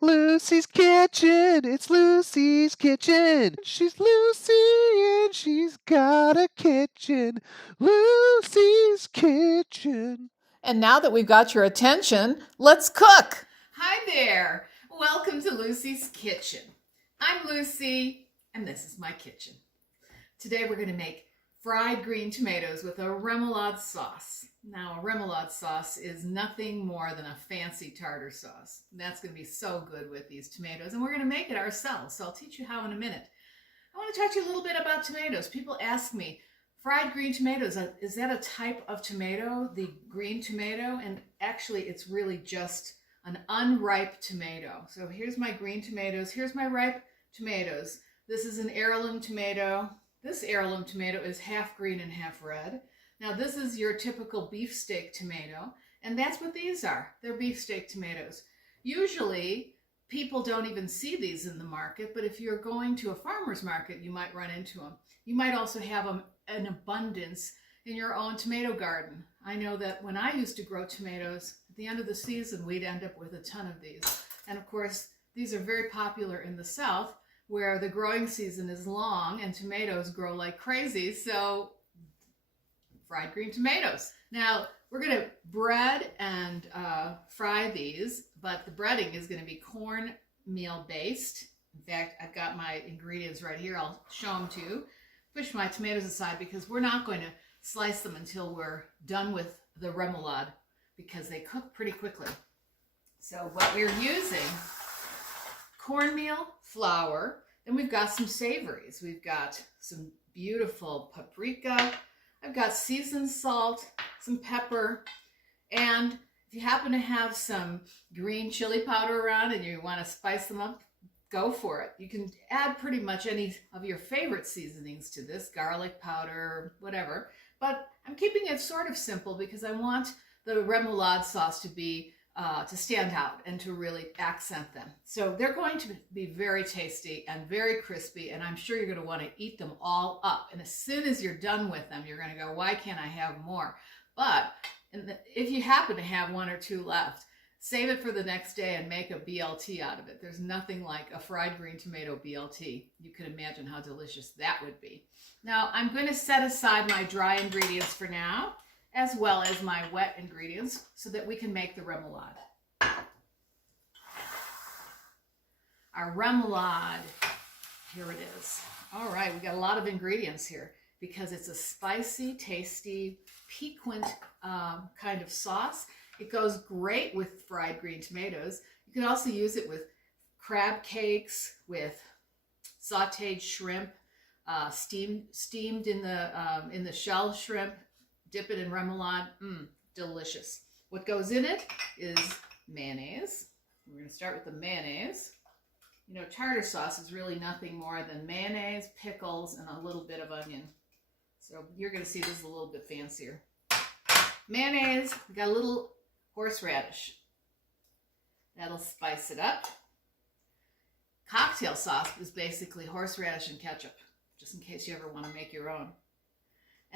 Lucy's Kitchen, it's Lucy's Kitchen. She's Lucy and she's got a kitchen. Lucy's Kitchen. And now that we've got your attention, let's cook. Hi there. Welcome to Lucy's Kitchen. I'm Lucy, and this is my kitchen. Today we're going to make fried green tomatoes with a remoulade sauce. Now, a remoulade sauce is nothing more than a fancy tartar sauce. That's going to be so good with these tomatoes, and we're going to make it ourselves, so I'll teach you how in a minute. I want to talk to you a little bit about tomatoes. People ask me, fried green tomatoes, is that a type of tomato, the green tomato? And actually, it's really just an unripe tomato. So here's my green tomatoes. Here's my ripe tomatoes. This is an heirloom tomato. This heirloom tomato is half green and half red. Now, this is your typical beefsteak tomato, and that's what these are. They're beefsteak tomatoes. Usually, people don't even see these in the market, but if you're going to a farmer's market, you might run into them. You might also have them in abundance in your own tomato garden. I know that when I used to grow tomatoes, at the end of the season, we'd end up with a ton of these. And of course, these are very popular in the South, where the growing season is long and tomatoes grow like crazy. So, fried green tomatoes. Now, we're going to bread and fry these, but the breading is going to be cornmeal based. In fact, I've got my ingredients right here. I'll show them to you. Push my tomatoes aside because we're not going to slice them until we're done with the remoulade because they cook pretty quickly. So what we're using, cornmeal, flour, then we've got some savories. We've got some beautiful paprika. I've got seasoned salt, some pepper, and if you happen to have some green chili powder around and you want to spice them up, go for it. You can add pretty much any of your favorite seasonings to this, garlic powder, whatever. But I'm keeping it sort of simple because I want the remoulade sauce to be to stand out and to really accent them. So they're going to be very tasty and very crispy, and I'm sure you're going to want to eat them all up. And as soon as you're done with them, you're going to go, why can't I have more? But if you happen to have one or two left, save it for the next day and make a BLT out of it. There's nothing like a fried green tomato BLT. You can imagine how delicious that would be. Now, I'm going to set aside my dry ingredients for now, as well as my wet ingredients, so that we can make the remoulade. Our remoulade, here it is. All right, we got a lot of ingredients here because it's a spicy, tasty, piquant kind of sauce. It goes great with fried green tomatoes. You can also use it with crab cakes, with sautéed shrimp, steamed in the shell shrimp. Dip it in remoulade. Delicious. What goes in it is mayonnaise. We're going to start with the mayonnaise. You know, tartar sauce is really nothing more than mayonnaise, pickles, and a little bit of onion. So you're going to see this is a little bit fancier. Mayonnaise, we got a little horseradish. That'll spice it up. Cocktail sauce is basically horseradish and ketchup, just in case you ever want to make your own.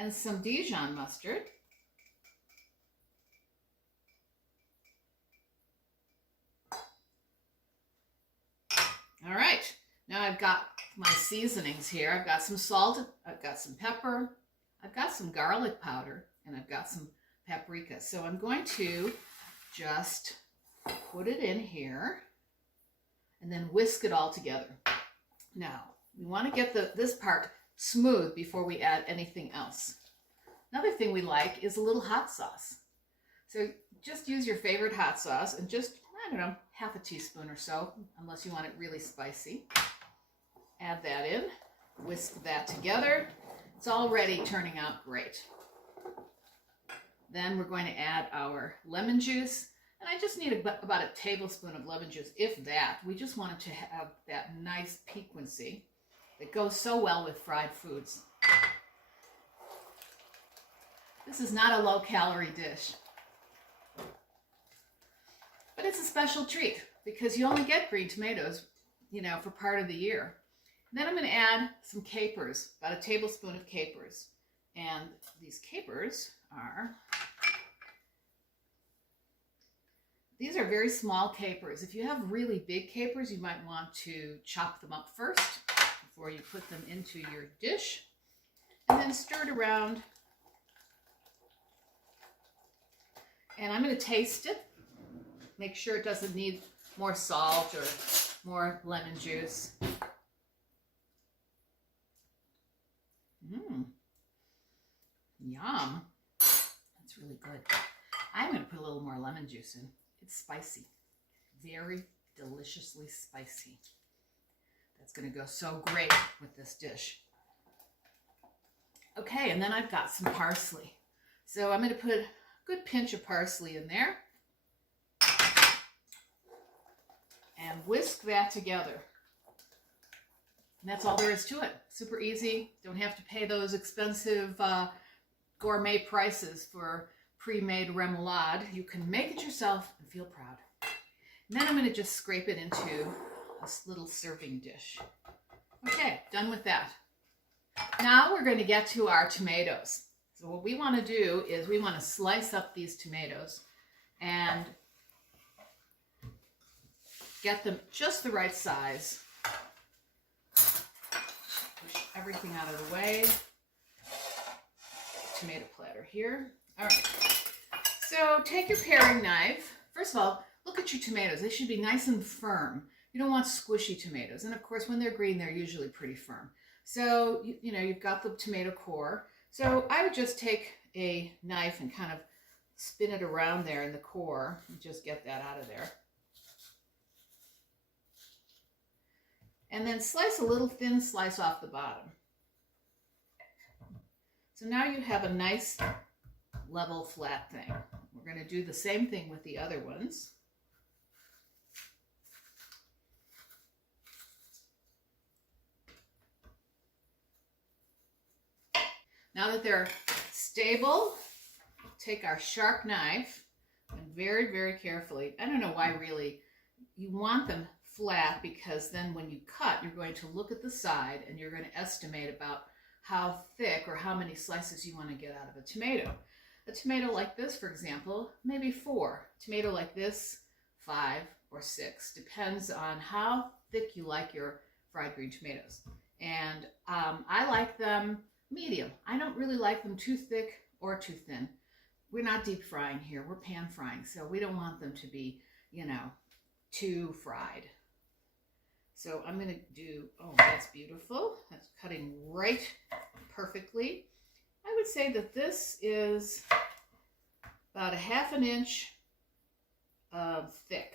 And some Dijon mustard. All right, now I've got my seasonings here. I've got some salt, I've got some pepper, I've got some garlic powder, and I've got some paprika. So I'm going to just put it in here and then whisk it all together. Now, we want to get this part smooth before we add anything else. Another thing we like is a little hot sauce. So just use your favorite hot sauce and just, I don't know, half a teaspoon or so, unless you want it really spicy. Add that in, whisk that together. It's already turning out great. Then we're going to add our lemon juice. And I just need about a tablespoon of lemon juice, if that. We just want it to have that nice piquancy that goes so well with fried foods. This is not a low-calorie dish, but it's a special treat because you only get green tomatoes, you know, for part of the year. And then I'm going to add some capers, about a tablespoon of capers. And these capers are These are very small capers. If you have really big capers, you might want to chop them up first before you put them into your dish, and then stir it around. And I'm going to taste it. Make sure it doesn't need more salt or more lemon juice. Yum. That's really good. I'm going to put a little more lemon juice in. It's spicy. Very deliciously spicy. That's going to go so great with this dish. Okay, and then I've got some parsley. So I'm going to put a good pinch of parsley in there. And whisk that together. And that's all there is to it. Super easy. Don't have to pay those expensive gourmet prices for pre-made remoulade. You can make it yourself and feel proud. And then I'm going to just scrape it into a little serving dish. Okay, done with that. Now we're going to get to our tomatoes. So what we want to do is we want to slice up these tomatoes and get them just the right size. Push everything out of the way. Tomato platter here. All right. So take your paring knife. First of all, look at your tomatoes. They should be nice and firm. You don't want squishy tomatoes. And of course, when they're green, they're usually pretty firm. So, you know, you've got the tomato core. So I would just take a knife and kind of spin it around there in the core and just get that out of there. And then slice a little thin slice off the bottom. So now you have a nice level flat thing. We're going to do the same thing with the other ones. Now that they're stable, take our sharp knife and very, very carefully, I don't know why really, you want them flat because then when you cut, you're going to look at the side and you're going to estimate about how thick or how many slices you want to get out of a tomato. A tomato like this, for example, maybe 4. Tomato like this, 5 or 6. Depends on how thick you like your fried green tomatoes. And I like them medium. I don't really like them too thick or too thin. We're not deep frying here. We're pan frying. So we don't want them to be, you know, too fried. So I'm going to do, oh, that's beautiful. That's cutting right perfectly. I would say that this is about 1/2 inch thick.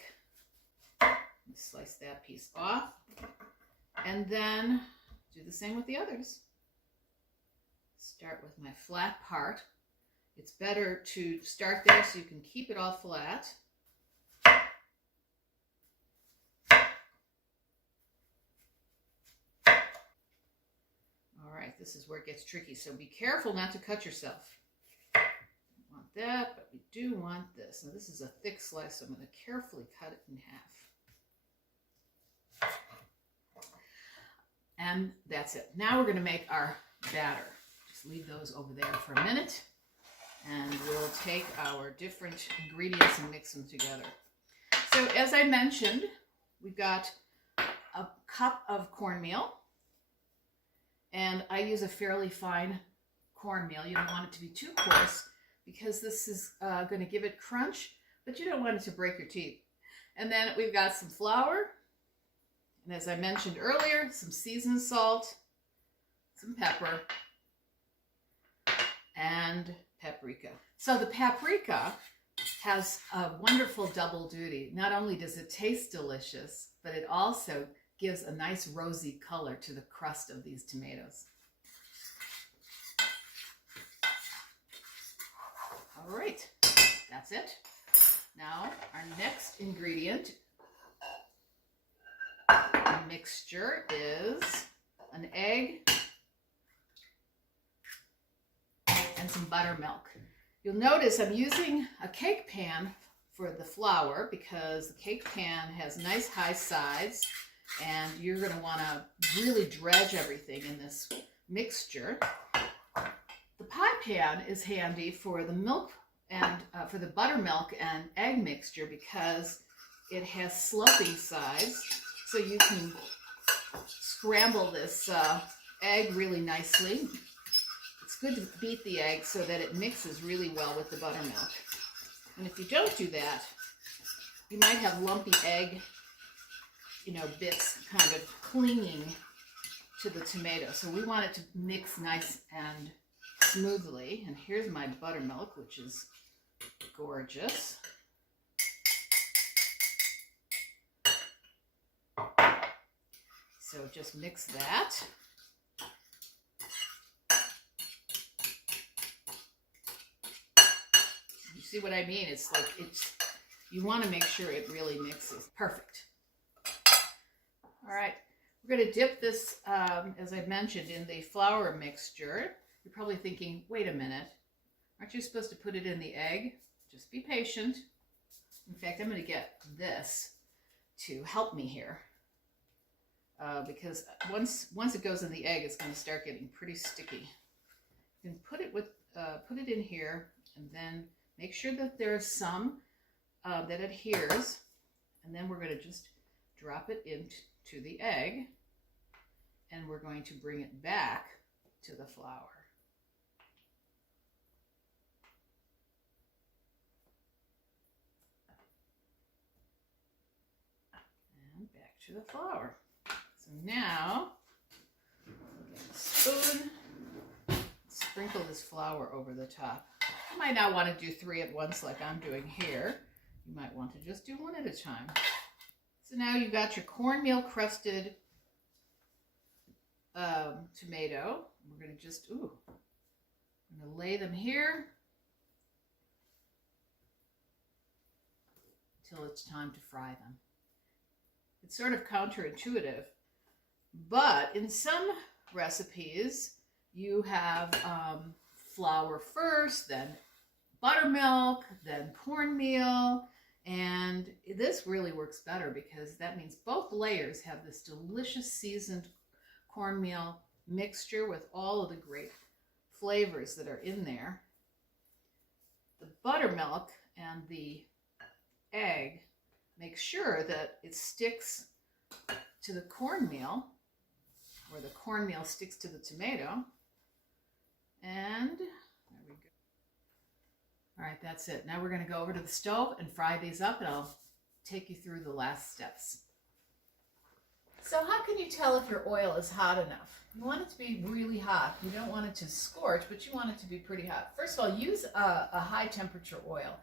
Slice that piece off. And then do the same with the others. Start with my flat part. It's better to start there so you can keep it all flat. All right, this is where it gets tricky, so be careful not to cut yourself. Don't want that, but we do want this. Now this is a thick slice, so I'm going to carefully cut it in half. And that's it. Now we're going to make our batter. Just leave those over there for a minute, and we'll take our different ingredients and mix them together. So as I mentioned, we've got a cup of cornmeal, and I use a fairly fine cornmeal. You don't want it to be too coarse because this is going to give it crunch, but you don't want it to break your teeth. And then we've got some flour, and as I mentioned earlier, some seasoned salt, some pepper, and paprika. So the paprika has a wonderful double duty. Not only does it taste delicious, but it also gives a nice rosy color to the crust of these tomatoes. All right, that's it. Now our next ingredient mixture is an egg and some buttermilk. You'll notice I'm using a cake pan for the flour because the cake pan has nice high sides, and you're going to want to really dredge everything in this mixture. The pie pan is handy for the milk and for the buttermilk and egg mixture, because it has sloping sides, so you can scramble this egg really nicely. It's good to beat the egg so that it mixes really well with the buttermilk. And if you don't do that, you might have lumpy egg, bits kind of clinging to the tomato. So we want it to mix nice and smoothly. And here's my buttermilk, which is gorgeous. So just mix that. You see what I mean? It's like you want to make sure it really mixes. Perfect. All right, we're going to dip this, as I mentioned, in the flour mixture. You're probably thinking, wait a minute, aren't you supposed to put it in the egg? Just be patient. In fact, I'm going to get this to help me here, because once it goes in the egg, it's going to start getting pretty sticky. You can put it in here, and then make sure that there's some that adheres, and then we're going to just drop it into the egg, and we're going to bring it back to the flour. And back to the flour. So now, get a spoon, sprinkle this flour over the top. You might not want to do 3 at once like I'm doing here. You might want to just do 1 at a time. So now you've got your cornmeal crusted tomato. We're going to just, I'm going to lay them here until it's time to fry them. It's sort of counterintuitive, but in some recipes you have flour first, then buttermilk, then cornmeal, and this really works better because that means both layers have this delicious seasoned cornmeal mixture with all of the great flavors that are in there. The buttermilk and the egg make sure that it sticks to the cornmeal, or the cornmeal sticks to the tomato. And there we go. All right, that's it. Now we're going to go over to the stove and fry these up, and I'll take you through the last steps. So how can you tell if your oil is hot enough? You want it to be really hot. You don't want it to scorch, but you want it to be pretty hot. First of all, use a high temperature oil.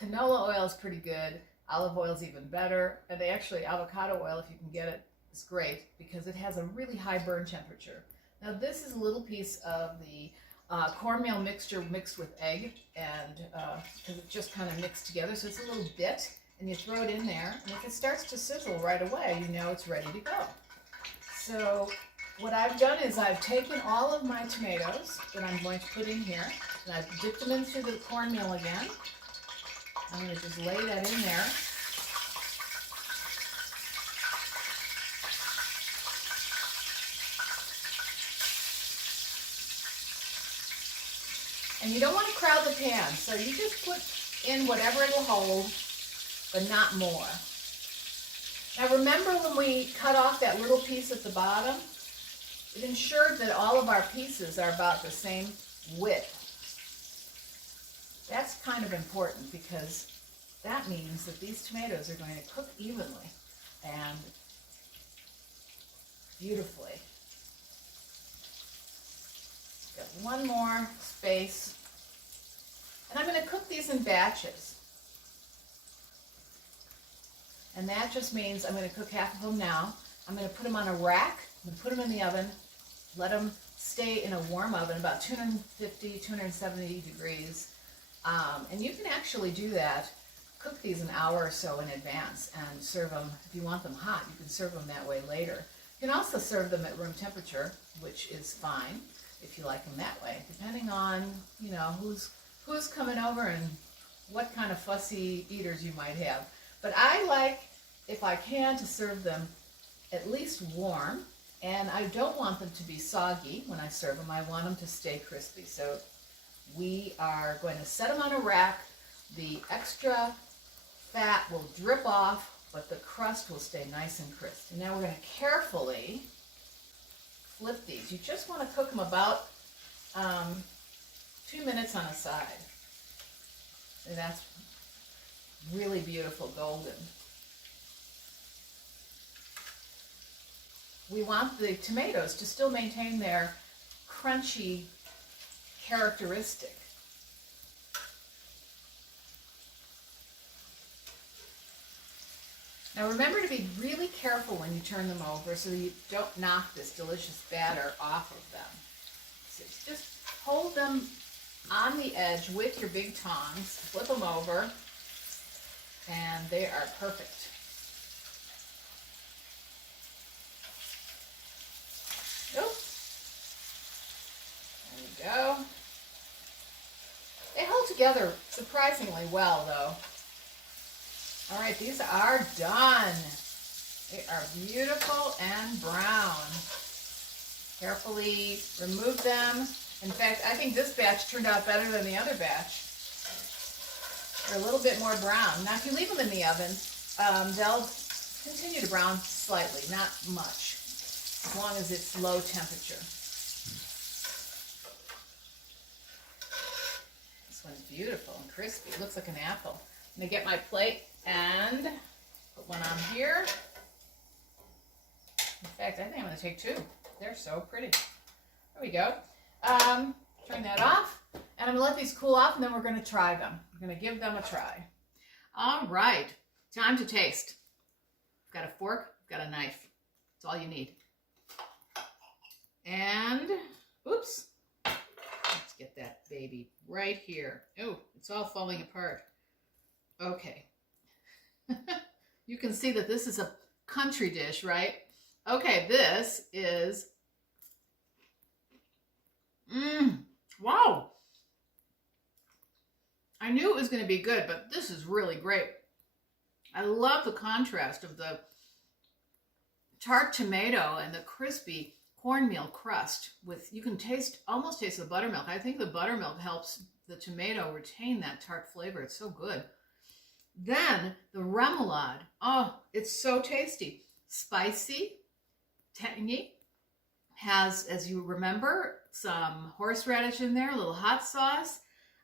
Canola oil is pretty good. Olive oil is even better. And actually, avocado oil, if you can get it, is great because it has a really high burn temperature. Now this is a little piece of the cornmeal mixture mixed with egg, and because it just kind of mixed together, so it's a little bit, and you throw it in there, and if it starts to sizzle right away, you know it's ready to go. So what I've done is I've taken all of my tomatoes that I'm going to put in here, and I've dipped them into the cornmeal again. I'm going to just lay that in there. And you don't want to crowd the pan, so you just put in whatever it'll hold, but not more. Now remember when we cut off that little piece at the bottom? It ensured that all of our pieces are about the same width. That's kind of important because that means that these tomatoes are going to cook evenly and beautifully. Got one more space. And I'm going to cook these in batches. And that just means I'm going to cook half of them now. I'm going to put them on a rack. I'm going to put them in the oven. Let them stay in a warm oven, about 250, 270 degrees. And you can actually do that. Cook these an hour or so in advance and serve them. If you want them hot, you can serve them that way later. You can also serve them at room temperature, which is fine if you like them that way, depending on, you know, who's coming over and what kind of fussy eaters you might have. But I like, if I can, to serve them at least warm, and I don't want them to be soggy when I serve them. I want them to stay crispy. So we are going to set them on a rack. The extra fat will drip off, but the crust will stay nice and crisp. And now we're going to carefully flip these. You just want to cook them about 2 minutes on a side. And that's really beautiful golden. We want the tomatoes to still maintain their crunchy characteristic. Now remember to be really careful when you turn them over so that you don't knock this delicious batter off of them. So just hold them on the edge with your big tongs, flip them over, and they are perfect. There we go. They hold together surprisingly well, though. All right, these are done. They are beautiful and brown. Carefully remove them. In fact, I think this batch turned out better than the other batch. They're a little bit more brown. Now, if you leave them in the oven, they'll continue to brown slightly, not much, as long as it's low temperature. This one's beautiful and crispy. It looks like an apple. I'm going to get my plate and put one on here. In fact, I think I'm going to take two. They're so pretty. There we go. Turn that off. And I'm going to let these cool off, and then we're going to try them. We're going to give them a try. All right. Time to taste. Got a fork, got a knife. That's all you need. And, oops. Let's get that baby right here. Oh, it's all falling apart. Okay. You can see that this is a country dish, right? Okay, this is, wow. I knew it was going to be good, but this is really great. I love the contrast of the tart tomato and the crispy cornmeal crust with, you can almost taste the buttermilk. I think the buttermilk helps the tomato retain that tart flavor. It's so good. Then the remoulade. Oh, it's so tasty. Spicy, tangy, has, as you remember, some horseradish in there, a little hot sauce.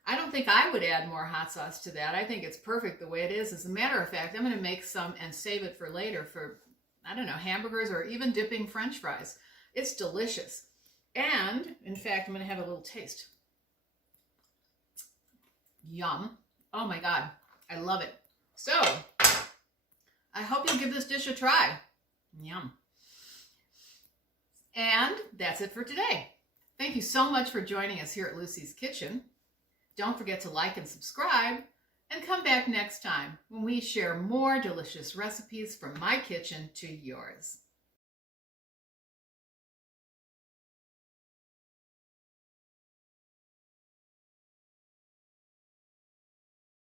I don't think I would add more hot sauce to that. I think it's perfect the way it is. As a matter of fact, I'm going to make some and save it for later for, I don't know, hamburgers or even dipping French fries. It's delicious. And, in fact, I'm going to have a little taste. Yum. Oh my God. I love it. So, I hope you'll give this dish a try. Yum. And that's it for today. Thank you so much for joining us here at Lucy's Kitchen. Don't forget to like and subscribe, and come back next time when we share more delicious recipes from my kitchen to yours.